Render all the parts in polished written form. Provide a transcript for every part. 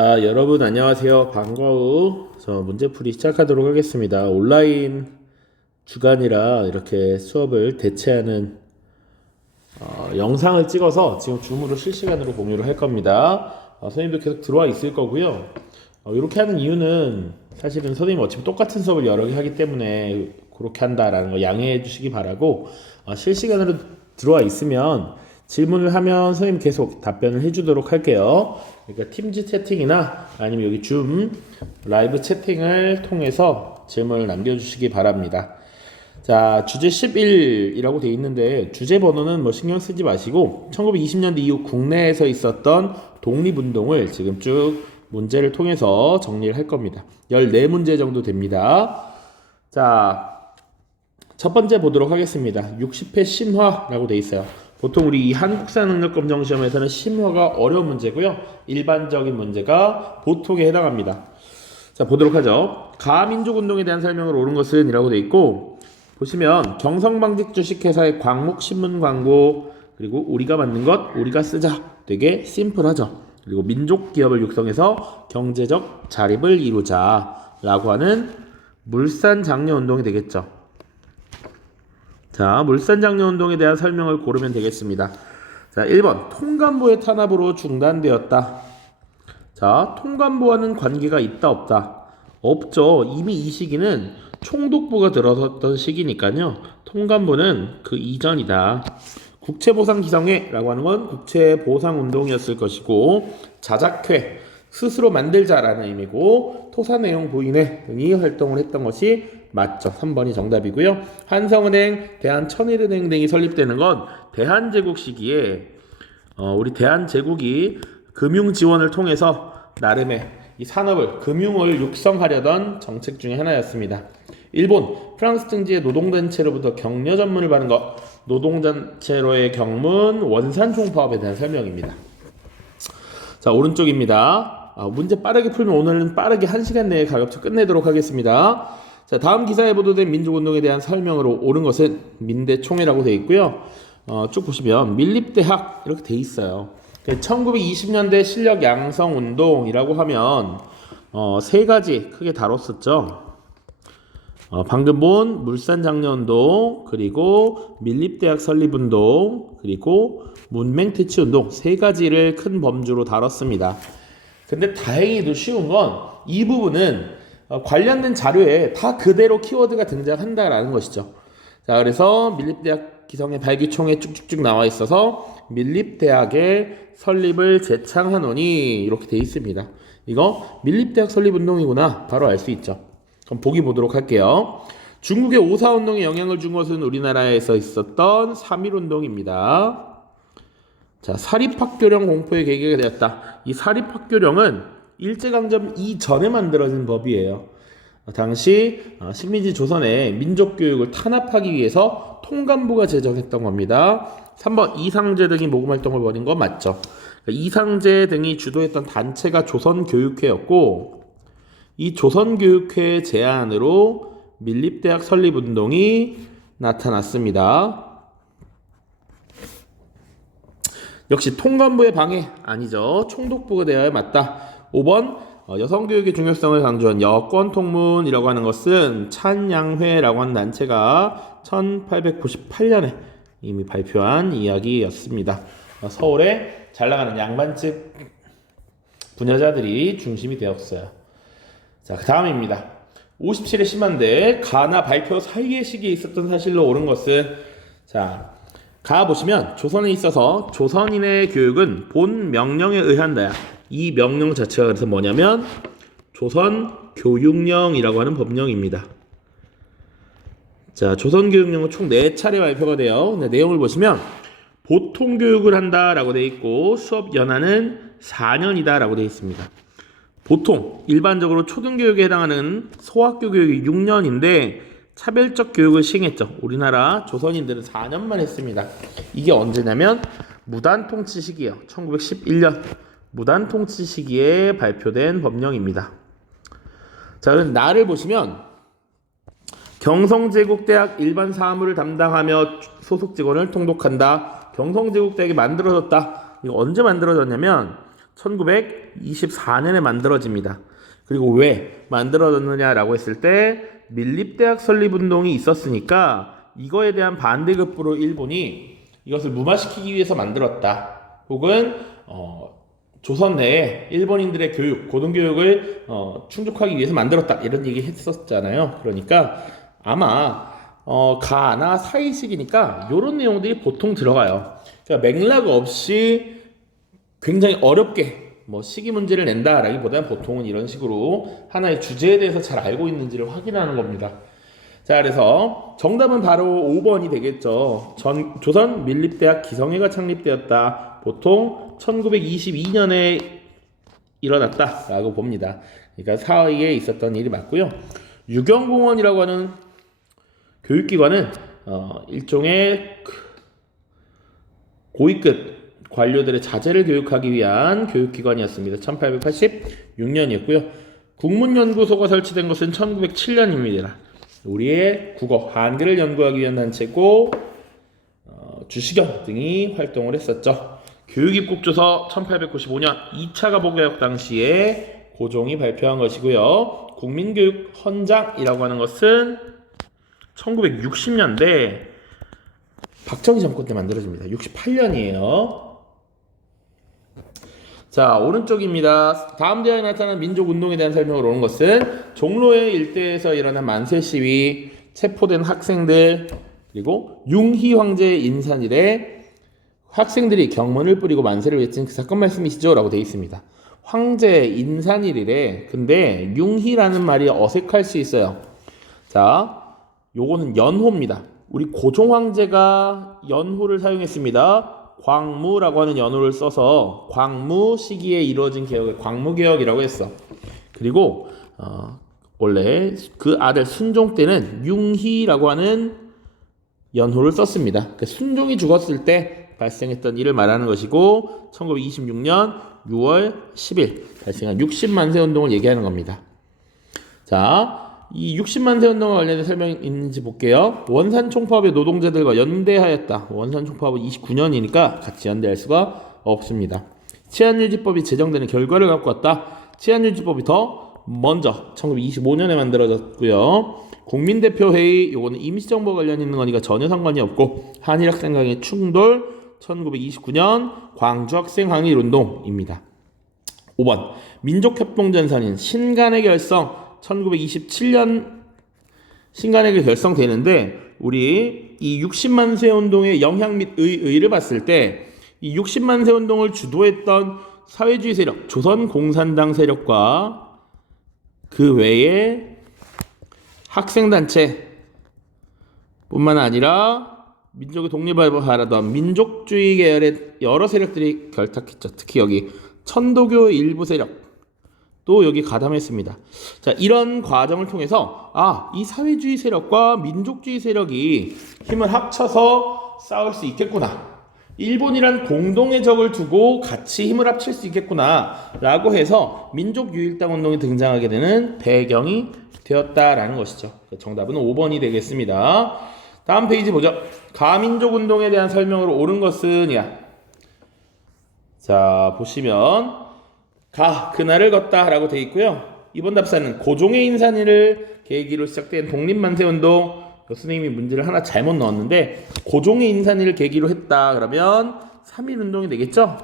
여러분 안녕하세요. 방과후 문제풀이 시작하도록 하겠습니다. 온라인 주간이라 이렇게 수업을 대체하는 영상을 찍어서 지금 줌으로 실시간으로 공유를 할 겁니다. 선생님도 계속 들어와 있을 거고요. 이렇게 하는 이유는 사실은 선생님 어차피 똑같은 수업을 여러 개 하기 때문에 그렇게 한다라는 거 양해해 주시기 바라고, 실시간으로 들어와 있으면 질문을 하면 선생님 계속 답변을 해주도록 할게요. 그러니까 팀즈 채팅이나 아니면 여기 줌 라이브 채팅을 통해서 질문을 남겨주시기 바랍니다. 자, 주제 11이라고 되어 있는데 주제 번호는 뭐 신경 쓰지 마시고 1920년대 이후 국내에서 있었던 독립운동을 지금 쭉 문제를 통해서 정리를 할 겁니다. 14문제 정도 됩니다. 자, 첫 번째 보도록 하겠습니다. 60회 심화라고 되어 있어요. 보통 우리 이 한국사능력검정시험에서는 심화가 어려운 문제고요. 일반적인 문제가 보통에 해당합니다. 자, 보도록 하죠. 가민족운동에 대한 설명을 옳은 것은 이라고 되어 있고, 보시면 경성방직 주식회사의 광목신문 광고, 그리고 우리가 만든 것 우리가 쓰자, 되게 심플하죠. 그리고 민족기업을 육성해서 경제적 자립을 이루자 라고 하는 물산장려운동이 되겠죠. 자, 물산장려운동에 대한 설명을 고르면 되겠습니다. 자, 1번 통감부의 탄압으로 중단되었다. 자, 통감부와는 관계가 있다 없다? 없죠. 이미 이 시기는 총독부가 들어섰던 시기니까요. 통감부는 그 이전이다. 국채보상기성회라고 하는 건 국채보상운동이었을 것이고, 자작회, 스스로 만들자라는 의미고, 토사내용 부인회 등이 활동을 했던 것이 맞죠. 3번이 정답이고요. 한성은행, 대한천일은행 등이 설립되는 건 대한제국 시기에 우리 대한제국이 금융 지원을 통해서 나름의 이 산업을, 금융을 육성하려던 정책 중에 하나였습니다. 일본, 프랑스 등지의 노동단체로부터 격려 전문을 받은 것, 노동단체로의 경문, 원산총파업에 대한 설명입니다. 자, 오른쪽입니다. 문제 빠르게 풀면 오늘은 빠르게 1시간 내에 가급적 끝내도록 하겠습니다. 자, 다음 기사에 보도된 민족운동에 대한 설명으로 옳은 것은 민대총회라고 되어 있고요. 쭉 보시면 밀립대학 이렇게 되어 있어요. 1920년대 실력 양성 운동이라고 하면 세 가지 크게 다뤘었죠. 방금 본 물산장려운동, 그리고 밀립대학 설립운동, 그리고 문맹퇴치운동, 세 가지를 큰 범주로 다뤘습니다. 근데 다행히도 쉬운 건 이 부분은 관련된 자료에 다 그대로 키워드가 등장한다라는 것이죠. 자, 그래서 밀립대학 기성의 발기총에 쭉쭉쭉 나와 있어서 밀립대학의 설립을 제창하노니 이렇게 돼 있습니다. 이거 밀립대학 설립운동이구나 바로 알 수 있죠. 그럼 보기 보도록 할게요. 중국의 오사운동에 영향을 준 것은 우리나라에서 있었던 3.1운동입니다. 자, 사립학교령 공포의 계기가 되었다. 이 사립학교령은 일제강점 이전에 만들어진 법이에요. 당시 식민지 조선의 민족교육을 탄압하기 위해서 통감부가 제정했던 겁니다. 3번 이상제 등이 모금활동을 벌인 거 맞죠? 이상제 등이 주도했던 단체가 조선교육회였고, 이 조선교육회의 제안으로 밀립대학 설립운동이 나타났습니다. 역시 통감부의 방해 아니죠. 총독부가 되어야 맞다. 5번 여성교육의 중요성을 강조한 여권통문이라고 하는 것은 찬양회라고 하는 단체가 1898년에 이미 발표한 이야기였습니다. 서울에 잘나가는 양반집 부녀자들이 중심이 되었어요. 자, 그 다음입니다. 57회 심한데 가나 발표 사이의 시기에 있었던 사실로 옳은 것은, 자, 가 보시면 조선에 있어서 조선인의 교육은 본 명령에 의한다야. 이 명령 자체가 그래서 뭐냐면 조선교육령이라고 하는 법령입니다. 자, 조선교육령은 총 4차례 발표가 돼요. 근데 내용을 보시면 보통 교육을 한다라고 되어 있고 수업 연한은 4년이다 라고 되어 있습니다. 보통 일반적으로 초등교육에 해당하는 소학교 교육이 6년인데 차별적 교육을 시행했죠. 우리나라 조선인들은 4년만 했습니다. 이게 언제냐면 무단통치 시기예요. 1911년 무단통치 시기에 발표된 법령입니다. 자, 그럼 나를 보시면 경성제국대학 일반 사무를 담당하며 소속 직원을 통독한다. 경성제국대학이 만들어졌다. 이거 언제 만들어졌냐면 1924년에 만들어집니다. 그리고 왜 만들어졌느냐라고 했을 때 밀립대학 설립운동이 있었으니까 이거에 대한 반대급부로 일본이 이것을 무마시키기 위해서 만들었다. 혹은 조선 내에 일본인들의 교육, 고등교육을 충족하기 위해서 만들었다. 이런 얘기 했었잖아요. 그러니까 아마 가나 사이식이니까 이런 내용들이 보통 들어가요. 그러니까 맥락 없이 굉장히 어렵게 시기 문제를 낸다라기보다는 보통은 이런 식으로 하나의 주제에 대해서 잘 알고 있는지를 확인하는 겁니다. 자, 그래서 정답은 바로 5번이 되겠죠. 조선 밀립대학 기성회가 창립되었다. 보통 1922년에 일어났다라고 봅니다. 그러니까 사이에 있었던 일이 맞고요. 유경공원이라고 하는 교육기관은 일종의 고위급 관료들의 자제를 교육하기 위한 교육기관이었습니다. 1886년이었고요. 국문연구소가 설치된 것은 1907년입니다. 우리의 국어, 한글을 연구하기 위한 단체고 주시경 등이 활동을 했었죠. 교육입국조서 1895년 2차 가보개혁 당시에 고종이 발표한 것이고요. 국민교육 헌장이라고 하는 것은 1960년대 박정희 정권 때 만들어집니다. 68년이에요. 자, 오른쪽입니다. 다음 대화에 나타난 민족운동에 대한 설명을 오는 것은 종로의 일대에서 일어난 만세 시위, 체포된 학생들, 그리고 융희 황제의 인산일에 학생들이 경문을 뿌리고 만세를 외친 그 사건 말씀이시죠? 라고 되어 있습니다. 황제 인산일이래. 근데 융희라는 말이 어색할 수 있어요. 자, 요거는 연호입니다. 우리 고종 황제가 연호를 사용했습니다. 광무라고 하는 연호를 써서 광무 시기에 이루어진 개혁을 광무개혁이라고 했어. 그리고 원래 그 아들 순종 때는 융희라고 하는 연호를 썼습니다. 그러니까 순종이 죽었을 때 발생했던 일을 말하는 것이고 1926년 6월 10일 발생한 60만 세 운동을 얘기하는 겁니다. 자, 이 60만 세 운동과 관련된 설명이 있는지 볼게요. 원산 총파업의 노동자들과 연대하였다. 원산 총파업은 29년이니까 같이 연대할 수가 없습니다. 치안유지법이 제정되는 결과를 갖고 왔다. 치안유지법이 더 먼저 1925년에 만들어졌고요. 국민대표회의, 요거는 임시정부와 관련 있는 거니까 전혀 상관이 없고 한일학생 간의 충돌 1929년 광주학생항일운동입니다. 5번 민족협동전선인 신간의 결성 1927년 신간회가 결성되는데 우리 이 60만 세 운동의 영향 및 의의를 봤을 때 이 60만 세 운동을 주도했던 사회주의 세력, 조선공산당 세력과 그 외에 학생단체 뿐만 아니라 민족의 독립을 바라던 민족주의 계열의 여러 세력들이 결탁했죠. 특히 여기 천도교 일부 세력 또 여기 가담했습니다. 자, 이런 과정을 통해서 이 사회주의 세력과 민족주의 세력이 힘을 합쳐서 싸울 수 있겠구나. 일본이란 공동의 적을 두고 같이 힘을 합칠 수 있겠구나 라고 해서 민족유일당 운동이 등장하게 되는 배경이 되었다라는 것이죠. 정답은 5번이 되겠습니다. 다음 페이지 보죠. 가민족 운동에 대한 설명으로 옳은 것은 자, 보시면 그날을 걷다 라고 되어 있고요. 이번 답사는 고종의 인산일을 계기로 시작된 독립만세운동. 교수님이 문제를 하나 잘못 넣었는데 고종의 인산일을 계기로 했다 그러면 3.1운동이 되겠죠.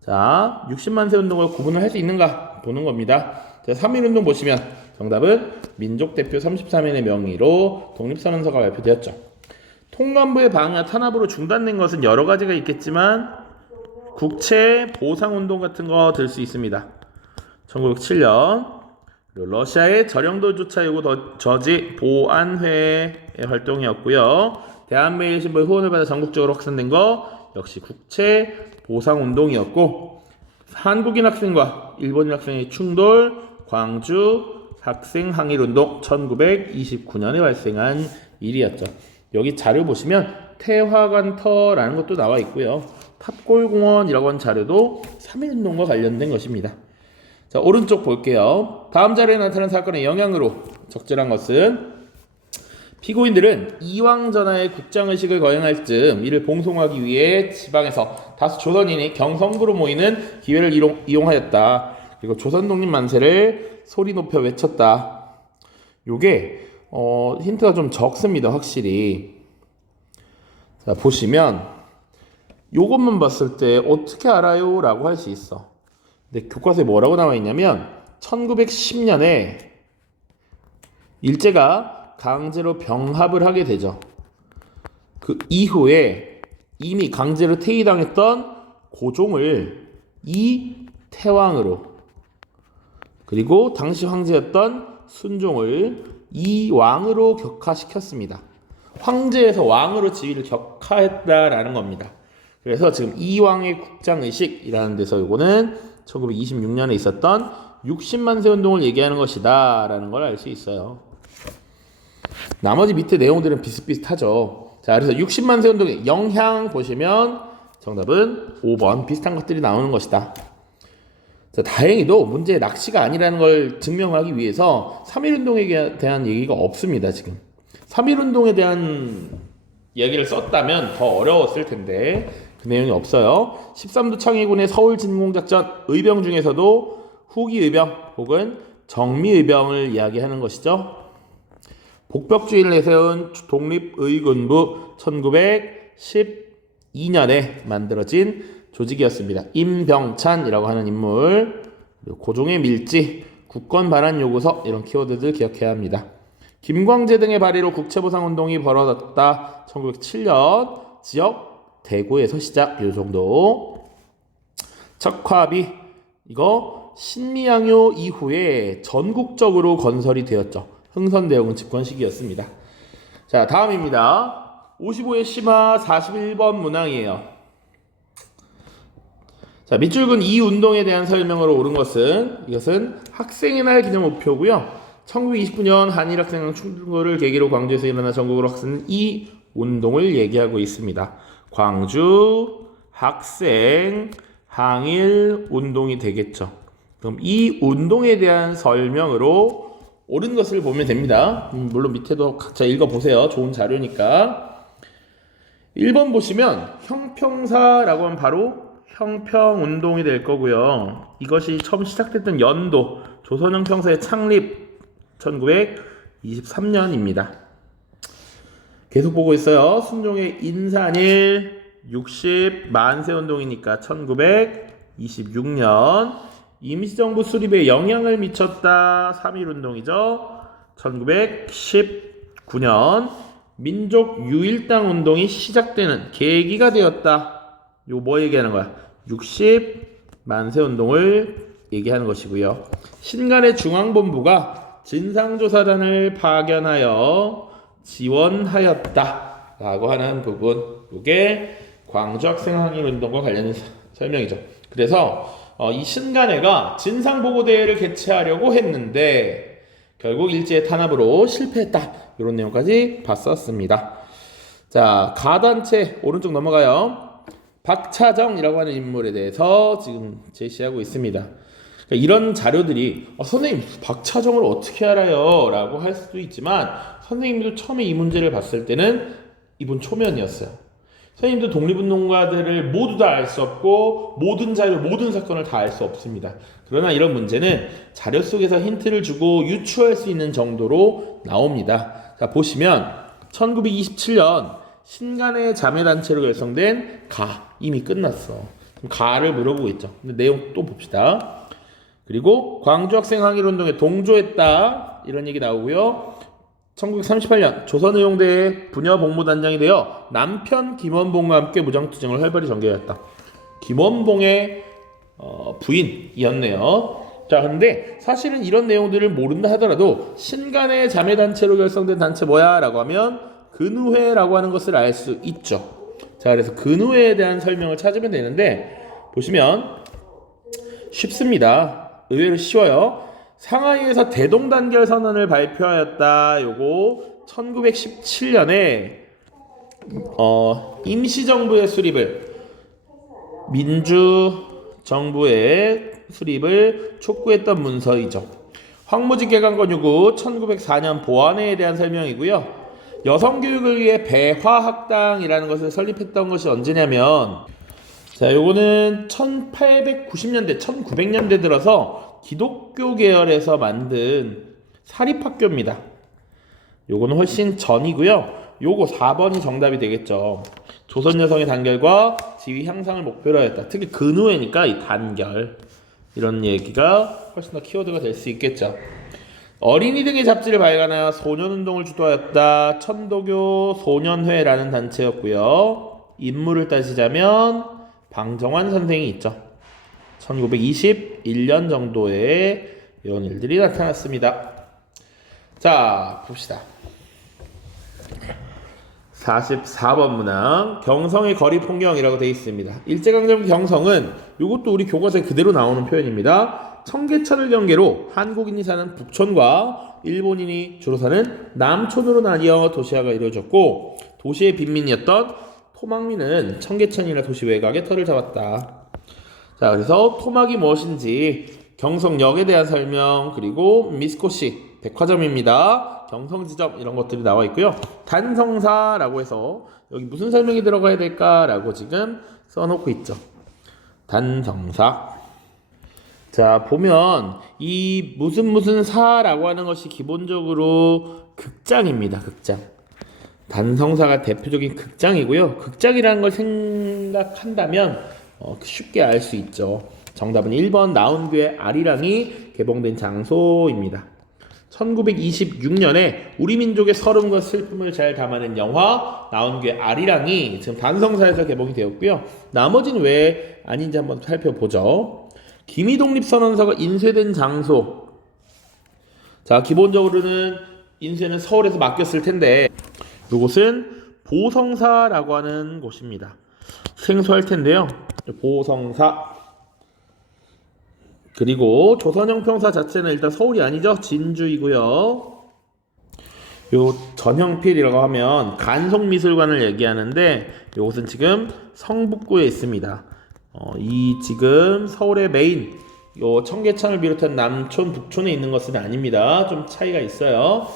자, 60만 세 운동을 구분을 할 수 있는가 보는 겁니다. 자, 3.1운동 보시면 정답은 민족대표 33인의 명의로 독립선언서가 발표되었죠. 통감부의 방해와 탄압으로 중단된 것은 여러 가지가 있겠지만 국채 보상운동 같은 거 들 수 있습니다. 1907년 러시아의 저령도 주차 요구 저지 보안회의 활동이었고요. 대한매일신보의 후원을 받아 전국적으로 확산된 거 역시 국채 보상운동이었고 한국인 학생과 일본인 학생의 충돌 광주 학생항일운동 1929년에 발생한 일이었죠. 여기 자료 보시면 태화관터라는 것도 나와 있고요. 탑골공원이라고 하는 자료도 3.1운동과 관련된 것입니다. 자, 오른쪽 볼게요. 다음 자료에 나타난 사건의 영향으로 적절한 것은 피고인들은 이왕 전하의 국장의식을 거행할 즈음 이를 봉송하기 위해 지방에서 다수 조선인이 경성구로 모이는 기회를 이용하였다. 그리고 조선 독립 만세를 소리 높여 외쳤다. 요게 힌트가 좀 적습니다. 확실히. 자, 보시면 요것만 봤을 때 어떻게 알아요? 라고 할 수 있어. 근데 교과서에 뭐라고 나와 있냐면 1910년에 일제가 강제로 병합을 하게 되죠. 그 이후에 이미 강제로 퇴위당했던 고종을 이태왕으로, 그리고 당시 황제였던 순종을 이왕으로 격하시켰습니다. 황제에서 왕으로 지위를 격하했다라는 겁니다. 그래서 지금 이왕의 국장의식이라는 데서 요거는 1926년에 있었던 60만세 운동을 얘기하는 것이다 라는 걸 알 수 있어요. 나머지 밑에 내용들은 비슷비슷하죠. 자, 그래서 60만세 운동의 영향 보시면 정답은 5번 비슷한 것들이 나오는 것이다. 자, 다행히도 문제의 낚시가 아니라는 걸 증명하기 위해서 3.1운동에 대한 얘기가 없습니다. 지금 3.1운동에 대한 얘기를 썼다면 더 어려웠을 텐데 그 내용이 없어요. 13도 창의군의 서울 진공작전 의병 중에서도 후기 의병 혹은 정미 의병을 이야기하는 것이죠. 복벽주의를 내세운 독립의군부 1912년에 만들어진 조직이었습니다. 임병찬이라고 하는 인물, 고종의 밀지, 국권반환 요구서 이런 키워드들 기억해야 합니다. 김광재 등의 발의로 국채보상운동이 벌어졌다. 1907년 지역 대구에서 시작. 요 정도. 척화비 이거 신미양요 이후에 전국적으로 건설이 되었죠. 흥선대원군 집권 시기였습니다. 자, 다음입니다. 55의 심화 41번 문항이에요. 자, 밑줄근 이 운동에 대한 설명으로 옳은 것은 이것은 학생의 날 기념 우표고요. 1929년 한일학생당 충돌을 계기로 광주에서 일어나 전국으로 확산된 이 운동을 얘기하고 있습니다. 광주 학생 항일 운동이 되겠죠. 그럼 이 운동에 대한 설명으로 옳은 것을 보면 됩니다. 물론 밑에도 각자 읽어보세요. 좋은 자료니까. 1번 보시면 형평사라고 하면 바로 형평운동이 될 거고요. 이것이 처음 시작됐던 연도 조선형평사의 창립 1923년입니다. 계속 보고 있어요. 순종의 인산일 60만세운동이니까 1926년. 임시정부 수립에 영향을 미쳤다. 3.1운동이죠. 1919년 민족 유일당 운동이 시작되는 계기가 되었다. 이거 뭐 얘기하는 거야? 60만세 운동을 얘기하는 것이고요. 신간의 중앙본부가 진상조사단을 파견하여 지원하였다 라고 하는 부분, 이게 광주학생항일운동과 관련된 설명이죠. 그래서 이 신간회가 진상보고대회를 개최하려고 했는데 결국 일제의 탄압으로 실패했다. 이런 내용까지 봤었습니다. 자, 가단체 오른쪽 넘어가요. 박차정이라고 하는 인물에 대해서 지금 제시하고 있습니다. 그러니까 이런 자료들이 선생님 박차정을 어떻게 알아요? 라고 할 수도 있지만 선생님도 처음에 이 문제를 봤을 때는 이분 초면이었어요. 선생님도 독립운동가들을 모두 다 알 수 없고 모든 자료, 모든 사건을 다 알 수 없습니다. 그러나 이런 문제는 자료 속에서 힌트를 주고 유추할 수 있는 정도로 나옵니다. 자, 보시면 1927년 신간의 자매단체로 결성된 가, 이미 끝났어. 가를 물어보고 있죠. 근데 내용 또 봅시다. 그리고 광주학생항일운동에 동조했다. 이런 얘기 나오고요. 1938년 조선의용대의 부녀복무단장이 되어 남편 김원봉과 함께 무장투쟁을 활발히 전개하였다. 김원봉의 부인이었네요. 자, 근데 사실은 이런 내용들을 모른다 하더라도 신간의 자매단체로 결성된 단체 뭐야? 라고 하면 근우회라고 하는 것을 알 수 있죠. 자, 그래서 근우회에 대한 설명을 찾으면 되는데 보시면 쉽습니다. 의외로 쉬워요. 상하이에서 대동단결 선언을 발표하였다. 요거 1917년에 임시정부의 수립을, 민주정부의 수립을 촉구했던 문서이죠. 황무지 개강권 요구 1904년 보안회에 대한 설명이고요. 여성 교육을 위해 배화학당이라는 것을 설립했던 것이 언제냐면, 자, 요거는 1890년대, 1900년대 들어서 기독교 계열에서 만든 사립학교입니다. 요거는 훨씬 전이고요. 요거 4번이 정답이 되겠죠. 조선 여성의 단결과 지위 향상을 목표로 했다. 특히 근후에니까 이 단결 이런 얘기가 훨씬 더 키워드가 될 수 있겠죠. 어린이 등의 잡지를 발간하여 소년운동을 주도하였다. 천도교 소년회라는 단체였고요. 인물을 따지자면 방정환 선생이 있죠. 1921년 정도에 이런 일들이 나타났습니다. 자, 봅시다. 44번 문항 경성의 거리 풍경이라고 되어 있습니다. 일제강점기 경성은 이것도 우리 교과서에 그대로 나오는 표현입니다. 청계천을 경계로 한국인이 사는 북촌과 일본인이 주로 사는 남촌으로 나뉘어 도시화가 이루어졌고, 도시의 빈민이었던 토막민은 청계천이나 도시 외곽에 터를 잡았다. 자, 그래서 토막이 무엇인지 경성역에 대한 설명, 그리고 미스코시 백화점입니다. 경성지점 이런 것들이 나와 있고요. 단성사라고 해서 여기 무슨 설명이 들어가야 될까라고 지금 써놓고 있죠. 단성사. 자, 보면 이 무슨 사라고 하는 것이 기본적으로 극장입니다. 극장. 단성사가 대표적인 극장이고요. 극장이라는 걸 생각한다면 쉽게 알 수 있죠. 정답은 1번 나온교회 아리랑이 개봉된 장소입니다. 1926년에 우리 민족의 서름과 슬픔을 잘 담아낸 영화 나온교회 아리랑이 지금 단성사에서 개봉이 되었고요. 나머지는 왜 아닌지 한번 살펴보죠. 기미독립선언서가 인쇄된 장소. 자, 기본적으로는 인쇄는 서울에서 맡겼을 텐데 이곳은 보성사라고 하는 곳입니다. 생소할 텐데요. 보성사. 그리고 조선형평사 자체는 일단 서울이 아니죠. 진주이고요. 요 전형필이라고 하면 간송미술관을 얘기하는데 이곳은 지금 성북구에 있습니다. 이 지금 서울의 메인 요 청계천을 비롯한 남촌, 북촌에 있는 것은 아닙니다. 좀 차이가 있어요.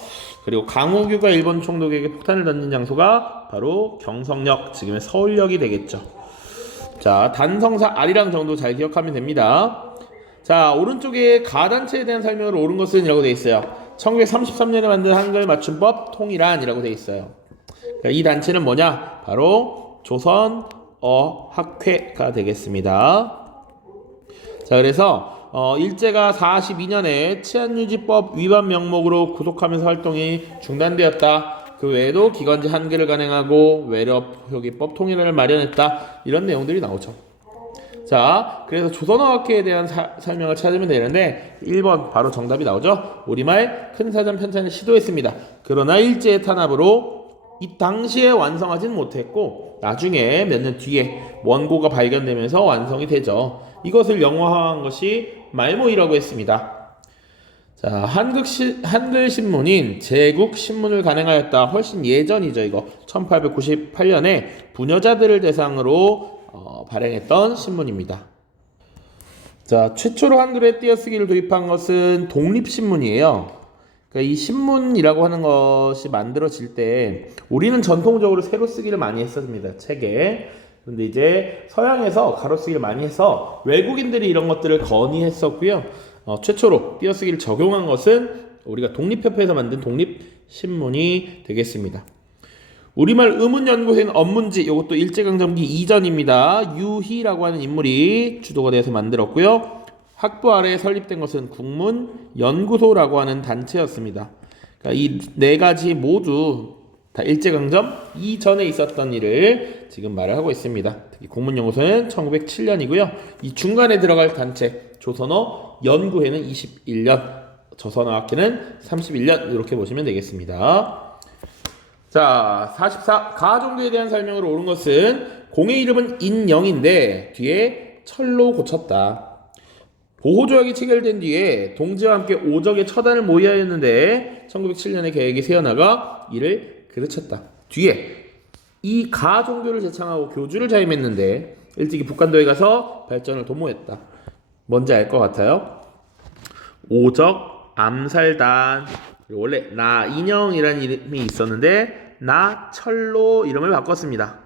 그리고 강호규가 일본 총독에게 폭탄을 던진 장소가 바로 경성역, 지금의 서울역이 되겠죠. 자, 단성사 아리랑 정도 잘 기억하면 됩니다. 자, 오른쪽에 가단체에 대한 설명으로 옳은 것은 이라고 되어 있어요. 1933년에 만든 한글 맞춤법 통일안이라고 되어 있어요. 이 단체는 뭐냐? 바로 조선어학회가 되겠습니다. 자, 그래서 일제가 42년에 치안유지법 위반 명목으로 구속하면서 활동이 중단되었다. 그 외에도 기관지 한글을 간행하고 외려 표기법 통일을 마련했다. 이런 내용들이 나오죠. 자, 그래서 조선어학회에 대한 설명을 찾으면 되는데 1번 바로 정답이 나오죠. 우리말 큰사전 편찬을 시도했습니다. 그러나 일제의 탄압으로 이 당시에 완성하진 못했고 나중에 몇 년 뒤에 원고가 발견되면서 완성이 되죠. 이것을 영화화한 것이 말모이라고 했습니다. 자, 한글 신문인 제국신문을 간행하였다. 훨씬 예전이죠. 이거 1898년에 부녀자들을 대상으로 발행했던 신문입니다. 자, 최초로 한글에 띄어쓰기를 도입한 것은 독립신문이에요. 그러니까 이 신문이라고 하는 것이 만들어질 때 우리는 전통적으로 세로쓰기를 많이 했습니다. 책에. 그런데 이제 서양에서 가로쓰기를 많이 해서 외국인들이 이런 것들을 건의했었고요. 최초로 띄어쓰기를 적용한 것은 우리가 독립협회에서 만든 독립신문이 되겠습니다. 우리말 의문연구소인 업문지, 이것도 일제강점기 이전입니다. 유희라고 하는 인물이 주도가 되어서 만들었고요. 학부 아래에 설립된 것은 국문연구소라고 하는 단체였습니다. 그러니까 이 네 가지 모두 다 일제강점 이전에 있었던 일을 지금 말을 하고 있습니다. 특히 국문연구소는 1907년이고요. 이 중간에 들어갈 단체 조선어 연구회는 21년, 조선어학회는 31년 이렇게 보시면 되겠습니다. 자, 44. 가 정도에 대한 설명으로 옳은 것은 공의 이름은 인영인데 뒤에 철로 고쳤다. 보호조약이 체결된 뒤에 동지와 함께 오적의 처단을 모의하였는데 1907년에 계획이 세어나가 이를 그르쳤다. 뒤에 이 가 종교를 제창하고 교주를 자임했는데 일찍이 북간도에 가서 발전을 도모했다. 뭔지 알 것 같아요? 오적, 암살단, 원래 나인영이라는 이름이 있었는데 나철로 이름을 바꿨습니다.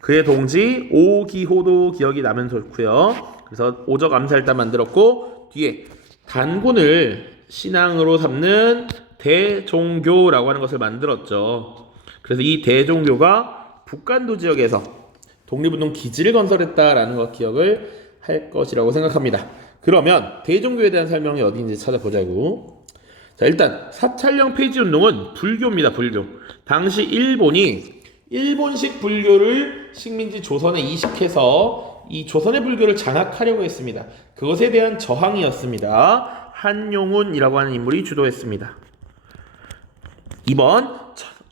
그의 동지 오기호도 기억이 나면 좋고요. 그래서 오적 암살단 만들었고 뒤에 단군을 신앙으로 삼는 대종교라고 하는 것을 만들었죠. 그래서 이 대종교가 북간도 지역에서 독립운동 기지를 건설했다라는 것 기억을 할 것이라고 생각합니다. 그러면 대종교에 대한 설명이 어디인지 찾아보자고. 자, 일단 사찰령 폐지 운동은 불교입니다. 불교. 당시 일본이 일본식 불교를 식민지 조선에 이식해서 이 조선의 불교를 장악하려고 했습니다. 그것에 대한 저항이었습니다. 한용운이라고 하는 인물이 주도했습니다. 2번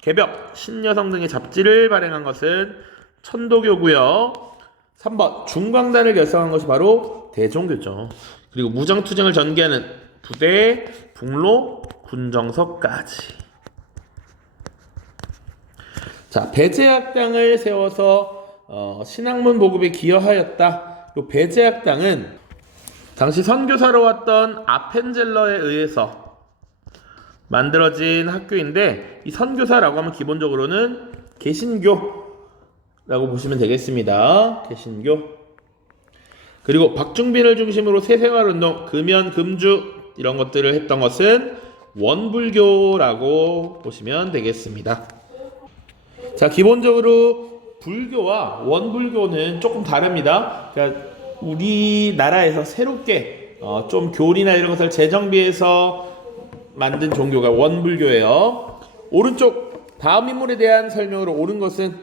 개벽, 신여성 등의 잡지를 발행한 것은 천도교고요. 3번 중광단을 결성한 것이 바로 대종교죠. 그리고 무장투쟁을 전개하는 부대, 북로, 군정서까지. 자, 배제학당을 세워서 신학문 보급에 기여하였다. 요 배제학당은 당시 선교사로 왔던 아펜젤러에 의해서 만들어진 학교인데 이 선교사라고 하면 기본적으로는 개신교라고 보시면 되겠습니다. 개신교. 그리고 박중빈을 중심으로 새생활운동, 금연, 금주 이런 것들을 했던 것은 원불교라고 보시면 되겠습니다. 자, 기본적으로 불교와 원불교는 조금 다릅니다. 그러니까 우리나라에서 새롭게 좀 교리나 이런 것을 재정비해서 만든 종교가 원불교예요. 오른쪽 다음 인물에 대한 설명으로 옳은 것은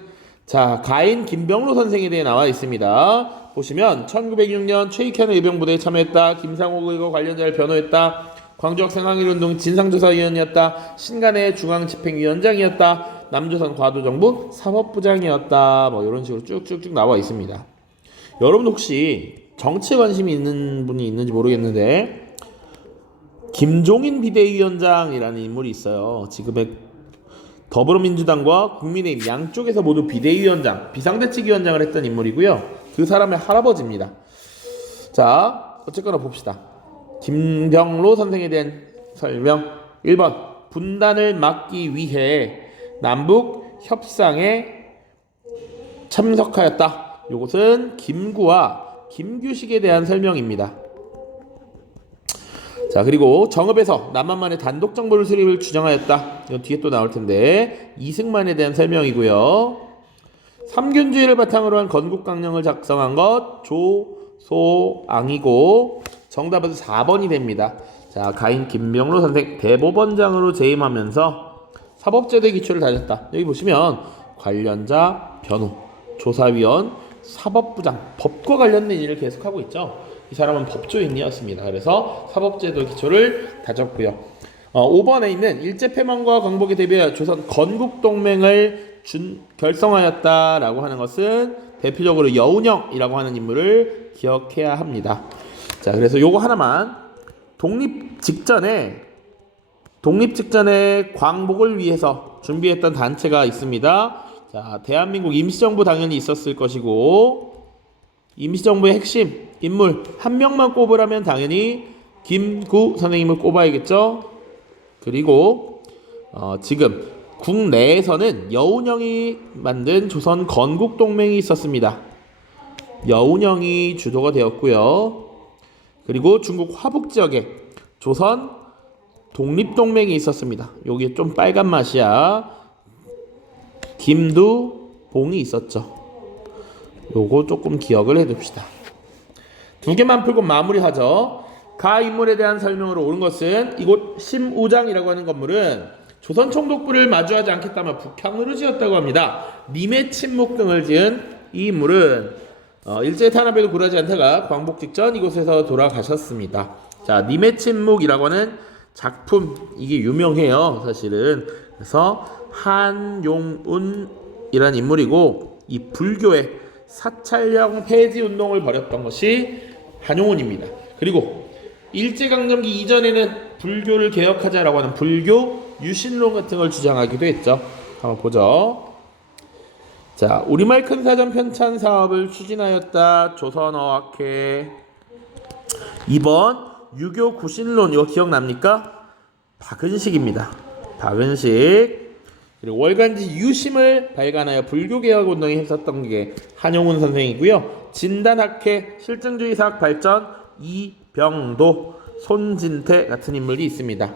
자, 가인 김병로 선생에 대해 나와 있습니다. 보시면 1906년 최익현 의병부대에 참여했다. 김상옥 의거 관련자를 변호했다. 광주학생항일운동 진상조사위원이었다. 신간의 중앙집행위원장이었다. 남조선 과도정부 사법부장이었다. 뭐 이런 식으로 쭉쭉쭉 나와 있습니다. 여러분 혹시 정치에 관심이 있는 분이 있는지 모르겠는데 김종인 비대위원장이라는 인물이 있어요. 지금의 더불어민주당과 국민의힘 양쪽에서 모두 비대위원장, 비상대책위원장을 했던 인물이고요. 그 사람의 할아버지입니다. 자, 어쨌거나 봅시다. 김병로 선생에 대한 설명. 1번 분단을 막기 위해 남북 협상에 참석하였다. 이것은 김구와 김규식에 대한 설명입니다. 자, 그리고 정읍에서 남한만의 단독 정보를 수립을 주장하였다. 이건 뒤에 또 나올 텐데 이승만에 대한 설명이고요. 삼균주의를 바탕으로 한 건국강령을 작성한 것 조소앙이고 정답은 4번이 됩니다. 자, 가인 김병로 선생 대법원장으로 재임하면서 사법제도의 기초를 다졌다. 여기 보시면 관련자, 변호, 조사위원, 사법부장, 법과 관련된 일을 계속하고 있죠. 이 사람은 법조인이었습니다. 그래서 사법제도의 기초를 다졌고요. 5번에 있는 일제패망과 광복에 대비하여 조선 건국동맹을 결성하였다라고 하는 것은 대표적으로 여운형이라고 하는 인물을 기억해야 합니다. 자, 그래서 요거 하나만 독립 직전에 광복을 위해서 준비했던 단체가 있습니다. 자, 대한민국 임시정부 당연히 있었을 것이고 임시정부의 핵심 인물 한 명만 꼽으라면 당연히 김구 선생님을 꼽아야겠죠. 그리고 지금 국내에서는 여운형이 만든 조선 건국동맹이 있었습니다. 여운형이 주도가 되었고요. 그리고 중국 화북지역에 조선 독립동맹이 있었습니다. 여기 좀 빨간 맛이야. 김두, 봉이 있었죠. 요거 조금 기억을 해둡시다. 두 개만 풀고 마무리하죠. 가 인물에 대한 설명으로 옳은 것은 이곳 심우장이라고 하는 건물은 조선 총독부를 마주하지 않겠다며 북향으로 지었다고 합니다. 님의 침묵 등을 지은 이 인물은 일제 탄압에도 굴하지 않다가 광복 직전 이곳에서 돌아가셨습니다. 자, 님의 침묵이라고 하는 작품 이게 유명해요, 사실은. 그래서 한용운이라는 인물이고 이 불교의 사찰령 폐지 운동을 벌였던 것이 한용운입니다. 그리고 일제강점기 이전에는 불교를 개혁하자라고 하는 불교 유신론 같은 걸 주장하기도 했죠. 한번 보죠. 자, 우리말 큰사전 편찬 사업을 추진하였다. 조선어학회. 2번 유교 구신론 이거 기억납니까? 박은식입니다. 박은식. 그리고 월간지 유심을 발간하여 불교개혁 운동에 힘썼던 게 한용운 선생이고요. 진단학회, 실증주의사학 발전, 이병도, 손진태 같은 인물이 있습니다.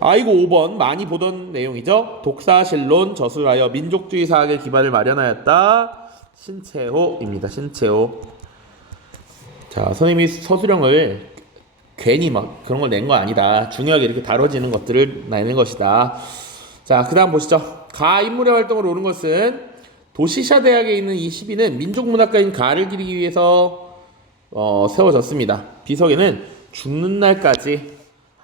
아이고 5번 많이 보던 내용이죠. 독사실론 저술하여 민족주의 사학의 기반을 마련하였다. 신채호입니다. 신채호. 자, 선생님이 서술형을 괜히 막 그런 걸 낸 거 아니다. 중요하게 이렇게 다뤄지는 것들을 내는 것이다. 자, 그 다음 보시죠. 가 인물의 활동을 오른 것은 도시샤 대학에 있는 이 시비는 민족문학가인 가를 기리기 위해서 세워졌습니다. 비석에는 죽는 날까지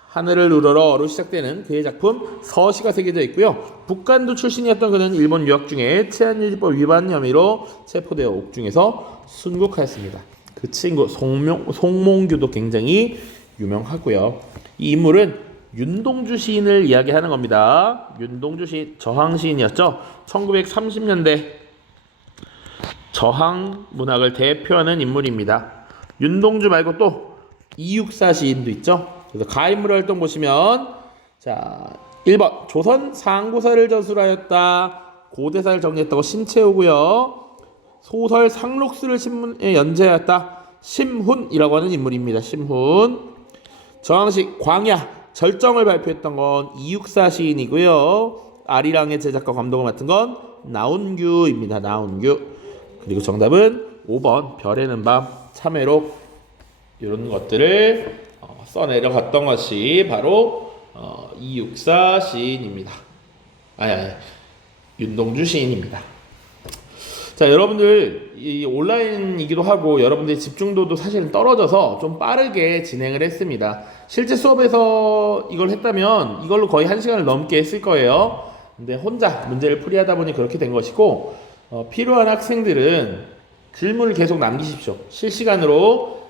하늘을 우러러로 시작되는 그의 작품 서시가 새겨져 있고요. 북간도 출신이었던 그는 일본 유학 중에 치안유지법 위반 혐의로 체포되어 옥중에서 순국하였습니다. 그 친구 송몽규도 굉장히 유명하고요. 이 인물은 윤동주 시인을 이야기하는 겁니다. 윤동주 시인, 저항 시인이었죠. 1930년대 저항 문학을 대표하는 인물입니다. 윤동주 말고 또 이육사 시인도 있죠. 그래서 가인물 활동 보시면 자 1번 조선 상고사를 저술하였다. 고대사를 정리했다고 신채호고요. 소설 상록수를 신문에 연재하였다. 심훈이라고 하는 인물입니다. 심훈. 저항시 광야 절정을 발표했던 건 이육사 시인이고요. 아리랑의 제작과 감독을 맡은 건 나운규입니다. 나운규. 그리고 정답은 5번 별에는 밤 참외록 이런 것들을 써내려갔던 것이 바로 이육사 시인입니다. 윤동주 시인입니다. 자, 여러분들 이 온라인이기도 하고 여러분들의 집중도도 사실은 떨어져서 좀 빠르게 진행을 했습니다. 실제 수업에서 이걸 했다면 이걸로 거의 1시간을 넘게 했을 거예요. 근데 혼자 문제를 풀이하다 보니 그렇게 된 것이고 필요한 학생들은 질문을 계속 남기십시오. 실시간으로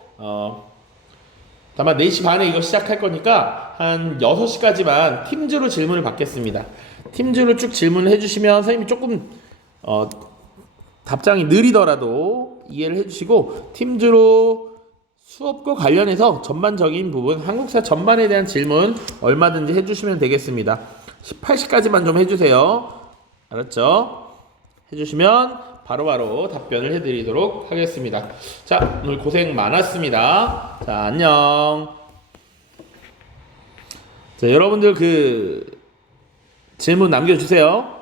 다만 4시 반에 이거 시작할 거니까 한 6시까지만 팀즈로 질문을 받겠습니다. 팀즈로 쭉 질문을 해주시면 선생님이 조금 답장이 느리더라도 이해를 해주시고 팀즈로 수업과 관련해서 전반적인 부분 한국사 전반에 대한 질문 얼마든지 해주시면 되겠습니다. 18시까지만 좀 해주세요. 알았죠? 해주시면 바로바로 답변을 해드리도록 하겠습니다. 자, 오늘 고생 많았습니다. 자, 안녕. 자, 여러분들 질문 남겨주세요.